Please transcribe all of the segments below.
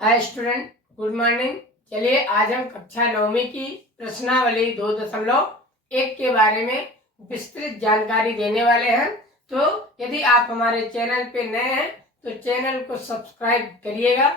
Hi student, good morning. चलिए आज हम कक्षा 9वीं की प्रश्नावली 2.1 के बारे में विस्तृत जानकारी देने वाले हैं। तो यदि आप हमारे चैनल पे नए हैं तो चैनल को सब्सक्राइब करिएगा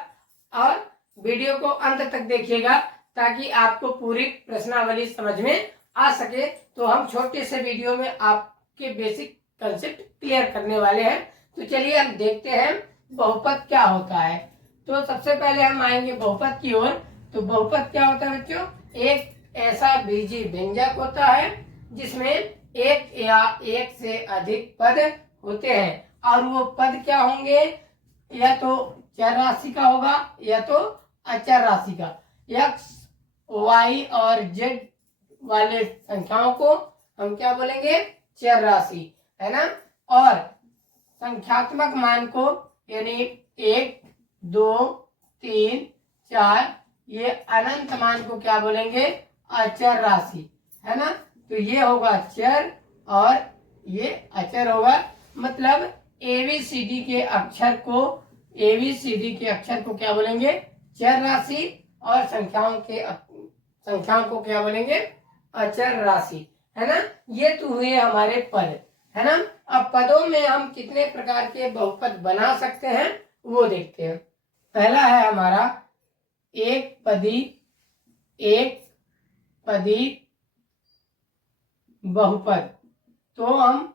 और वीडियो को अंत तक देखिएगा ताकि आपको पूरी प्रश्नावली समझ में आ सके। तो हम छोटे से वीडियो में आपके बेसिक कंसेप्ट क्लियर करने वाले हैं। तो चलिए हम देखते हैं बहुपद क्या होता है। तो सबसे पहले हम आएंगे बहुपद की ओर। तो बहुपद क्या होता है बच्चों? एक ऐसा बीजी व्यंजक होता है जिसमें एक या एक से अधिक पद होते हैं और वो पद क्या होंगे? या तो चर राशि का होगा या तो अचर राशि का। एक्स, वाई और जेड वाले संख्याओं को हम क्या बोलेंगे? चर राशि, है ना। और संख्यात्मक मान को यानी 1, 2, 3, 4 ये अनंत मान को क्या बोलेंगे? अचर राशि, है ना। तो ये होगा चर और ये अचर होगा। मतलब एबीसीडी के अक्षर को क्या बोलेंगे? चर राशि और संख्याओं को क्या बोलेंगे? अचर राशि, है ना। ये तो हुए हमारे पद, है ना। अब पदों में हम कितने प्रकार के बहुपद बना सकते हैं वो देखते हैं। पहला है हमारा एक पदी बहुपद। तो हम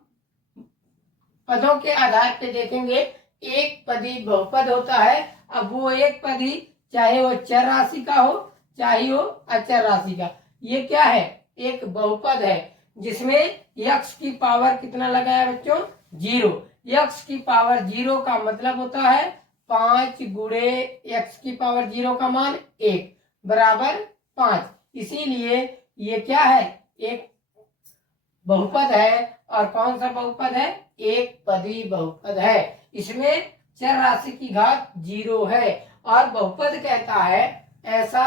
पदों के आधार पे देखेंगे। एक पदी बहुपद होता है। अब वो एक पदी चाहे वो चर राशि का हो चाहे वो अचर राशि का, ये क्या है? एक बहुपद है जिसमें यक्स की पावर कितना लगा है बच्चों? 0। यक्स की पावर 0 का मतलब होता है 5 गुणे एक्स की पावर 0 का मान 1 बराबर 5। इसीलिए ये क्या है? एक बहुपद है। और कौन सा बहुपद है? एक पदी बहुपद है। इसमें चर राशि की घात 0 है। और बहुपद कहता है ऐसा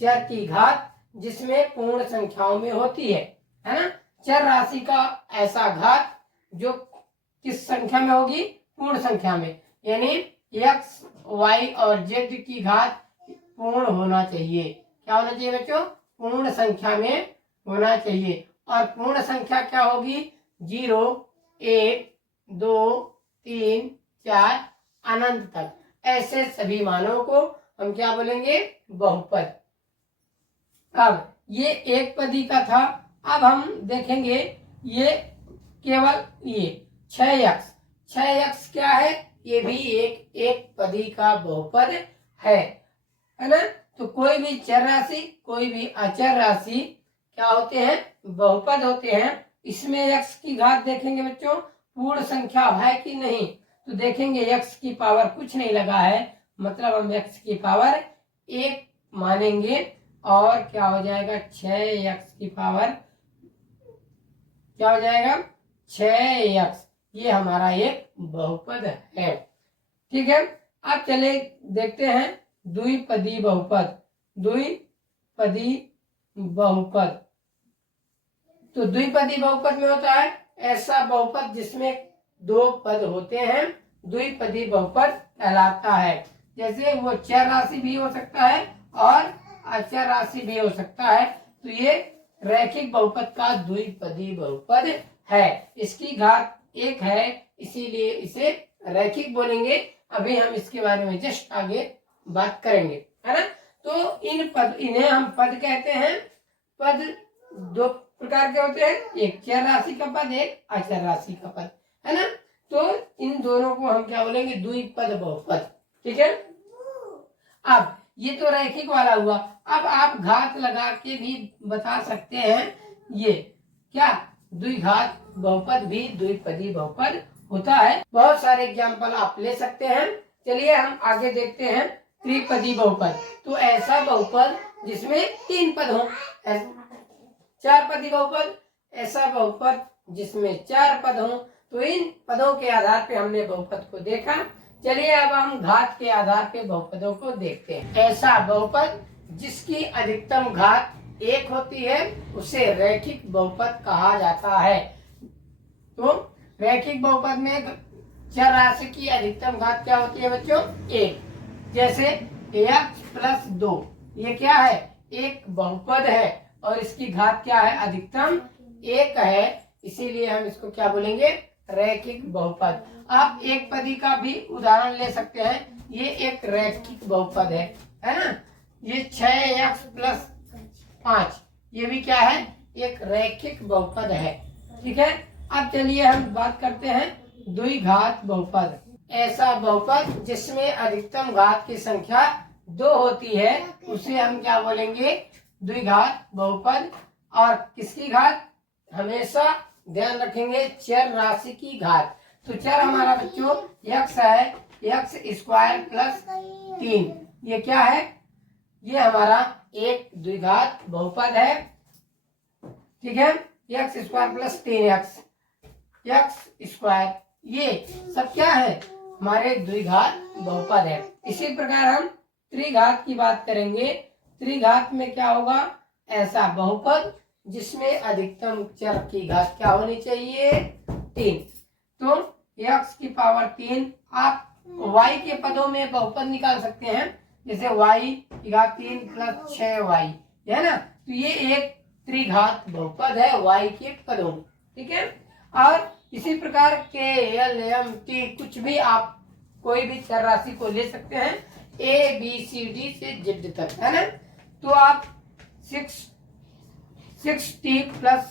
चर की घात जिसमें पूर्ण संख्याओं में होती है ना। चर राशि का ऐसा घात जो किस संख्या में होगी? पूर्ण संख्या में। यानी एक्स, वाई और जेड की घात पूर्ण होना चाहिए। क्या होना चाहिए बच्चों? पूर्ण संख्या में होना चाहिए। और पूर्ण संख्या क्या होगी? 0, 1, 2, 3, 4 अनंत तक। ऐसे सभी मानों को हम क्या बोलेंगे? बहुपद। अब ये एक पदी का था। अब हम देखेंगे ये केवल ये 6x क्या है? ये भी एक पदी का बहुपद है ना। तो कोई भी चर राशि कोई भी अचर राशि क्या होते हैं? बहुपद होते हैं। इसमें x की घात देखेंगे बच्चों पूर्ण संख्या है कि नहीं। तो देखेंगे x की पावर कुछ नहीं लगा है, मतलब हम x की पावर 1 मानेंगे और क्या हो जाएगा? 6x की पावर क्या हो जाएगा? 6x। ये हमारा एक बहुपद है। ठीक है। अब चले देखते हैं द्विपदी बहुपद। द्विपदी बहुपद तो द्विपदी बहुपद में होता है ऐसा बहुपद जिसमें 2 पद होते हैं, द्विपदी बहुपद कहलाता है। जैसे वो चर राशि भी हो सकता है और अचर राशि भी हो सकता है। तो ये रैखिक बहुपद का द्विपदी बहुपद है। इसकी घात 1 है, इसीलिए इसे रैखिक बोलेंगे। अभी हम इसके बारे में जस्ट आगे बात करेंगे, है ना। तो इन्हें हम पद कहते हैं। पद 2 प्रकार के होते हैं, एक चर राशि का पद, एक अचर राशि का पद, है ना। तो इन दोनों को हम क्या बोलेंगे? द्विपद बहुपद। ठीक है। अब ये तो रैखिक वाला हुआ। अब आप घात लगा के भी बता सकते हैं। ये क्या? द्विघात बहुपद भी द्विपदी बहुपद होता है। बहुत सारे एग्जाम्पल आप ले सकते हैं। चलिए हम आगे देखते हैं त्रिपदी बहुपद। तो ऐसा बहुपद जिसमें 3 पद हो। 4 पदी बहुपद, ऐसा बहुपद जिसमें 4 पद हो। तो इन पदों के आधार पे हमने बहुपद को देखा। चलिए अब हम घात के आधार पे बहुपदों को देखते हैं। ऐसा बहुपद जिसकी अधिकतम घात 1 होती है उसे रैखिक बहुपद कहा जाता है। तो रैखिक बहुपद में चर राशि की अधिकतम घात क्या होती है बच्चों? 1। जैसे एक्स प्लस 2, ये क्या है, एक बहुपद है और इसकी घात क्या है, अधिकतम 1 है, इसीलिए हम इसको क्या बोलेंगे, रैखिक बहुपद। आप एक पदी का भी उदाहरण ले सकते हैं, ये एक रैखिक बहुपद है ना। ये 6x प्लस 5, ये भी क्या है, एक रैखिक बहुपद है। ठीक है, अब चलिए हम बात करते हैं द्विघात बहुपद। ऐसा बहुपद जिसमें अधिकतम घात की संख्या 2 होती है उसे हम क्या बोलेंगे, द्विघात बहुपद। और किसकी घात, हमेशा ध्यान रखेंगे चर राशि की घात। तो चर हमारा बच्चों x है, x स्क्वायर प्लस 3, ये क्या है, ये हमारा एक द्विघात बहुपद है। ठीक है, x square plus 3x, x square, ये सब क्या है, हमारे द्विघात बहुपद है। इसी प्रकार हम त्रिघात की बात करेंगे। त्रिघात में क्या होगा, ऐसा बहुपद जिसमें अधिकतम चर की घात क्या होनी चाहिए, 3। तो x की पावर 3, आप y के पदों में बहुपद निकाल सकते हैं, जैसे y की घात 3 प्लस 6y, है ना। तो ये एक त्रिघात बहुपद है y के पदों में। ठीक है, और इसी प्रकार के एल एम टी कुछ भी आप कोई भी चर राशि को ले सकते हैं, ए बी सी डी से जेड तक, है ना। तो आप 6t प्लस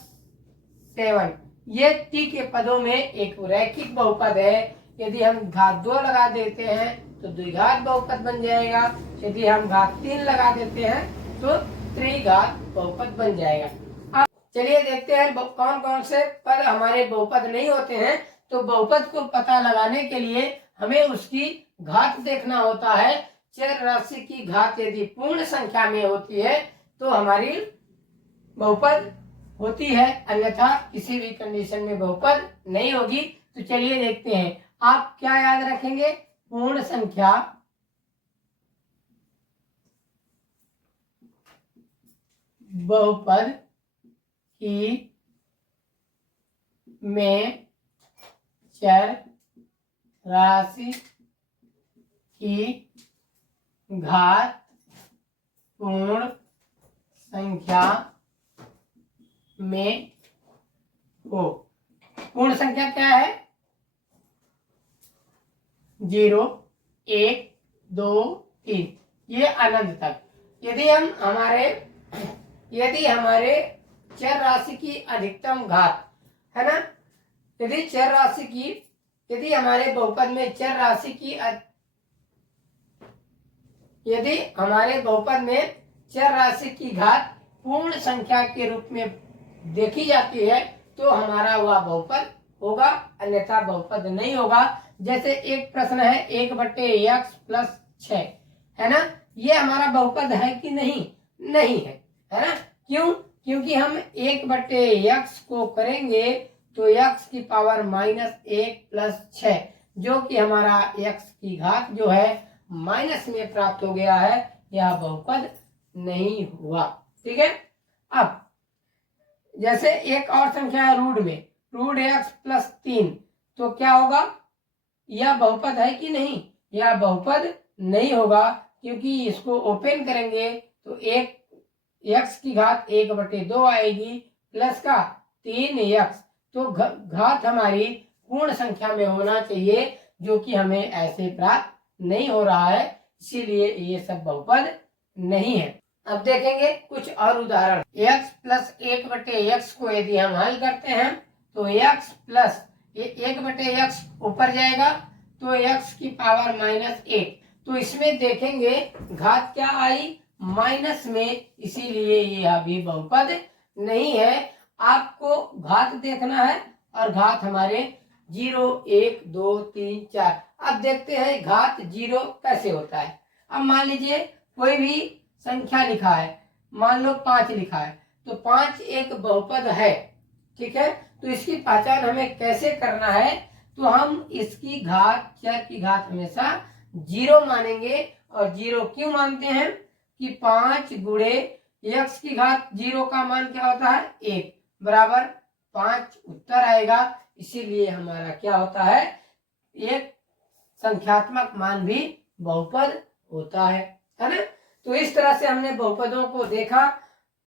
7, ये t के पदों में एक रैखिक बहुपद है। यदि हम घात 2 लगा देते हैं तो द्विघात बहुपद बन जाएगा, यदि हम घात 3 लगा देते हैं तो त्रिघात बहुपद बन जाएगा। अब चलिए देखते हैं कौन कौन से पद हमारे बहुपद नहीं होते हैं। तो बहुपद को पता लगाने के लिए हमें उसकी घात देखना होता है। चर राशि की घात यदि पूर्ण संख्या में होती है तो हमारी बहुपद होती है, अन्यथा किसी भी कंडीशन में बहुपद नहीं होगी। तो चलिए देखते हैं, आप क्या याद रखेंगे, पूर्ण संख्या बहुपद की में चर राशि की घात पूर्ण संख्या में हो। पूर्ण संख्या क्या है, 0, 1, 2, 3, ये अनंत तक। यदि हमारे चर राशि की अधिकतम घात, है ना, यदि हमारे बहुपद में चर राशि की यदि हमारे बहुपद में चर राशि की घात पूर्ण संख्या के रूप में देखी जाती है तो हमारा वह बहुपद होगा, अन्यथा बहुपद नहीं होगा। जैसे एक प्रश्न है 1/x प्लस 6, है ना, ये हमारा बहुपद है कि नहीं, नहीं है, है ना। क्यों, क्योंकि हम 1/x को करेंगे तो x की पावर -1 प्लस 6, जो कि हमारा x की घात जो है माइनस में प्राप्त हो गया है, यह बहुपद नहीं हुआ। ठीक है, अब जैसे एक और संख्या है रूट में, √x प्लस 3, तो क्या होगा, यह बहुपद है कि नहीं, यह बहुपद नहीं होगा, क्योंकि इसको ओपन करेंगे तो एक x की घात 1/2 आएगी प्लस का 3x, तो घात हमारी पूर्ण संख्या में होना चाहिए, जो कि हमें ऐसे प्राप्त नहीं हो रहा है, इसीलिए ये सब बहुपद नहीं है। अब देखेंगे कुछ और उदाहरण। x प्लस 1/x को यदि हम हल करते हैं तो x प्लस 1/x ऊपर जाएगा तो x की पावर -1, तो इसमें देखेंगे घात क्या आई, माइनस में, इसीलिए ये अभी बहुपद नहीं है। आपको घात देखना है और घात हमारे 0, 1, 2, 3, 4। अब देखते हैं घात 0 कैसे होता है। अब मान लीजिए कोई भी संख्या लिखा है, मान लो 5 लिखा है, तो 5 एक बहुपद है। ठीक है, तो इसकी पहचान हमें कैसे करना है, तो हम इसकी घात, चर की घात हमेशा 0 मानेंगे। और 0 क्यों मानते हैं कि 5 गुणे x की घात 0 का मान क्या होता है, 1 बराबर 5 उत्तर आएगा, इसीलिए हमारा क्या होता है, एक संख्यात्मक मान भी बहुपद होता है। है ना। तो इस तरह से हमने बहुपदों को देखा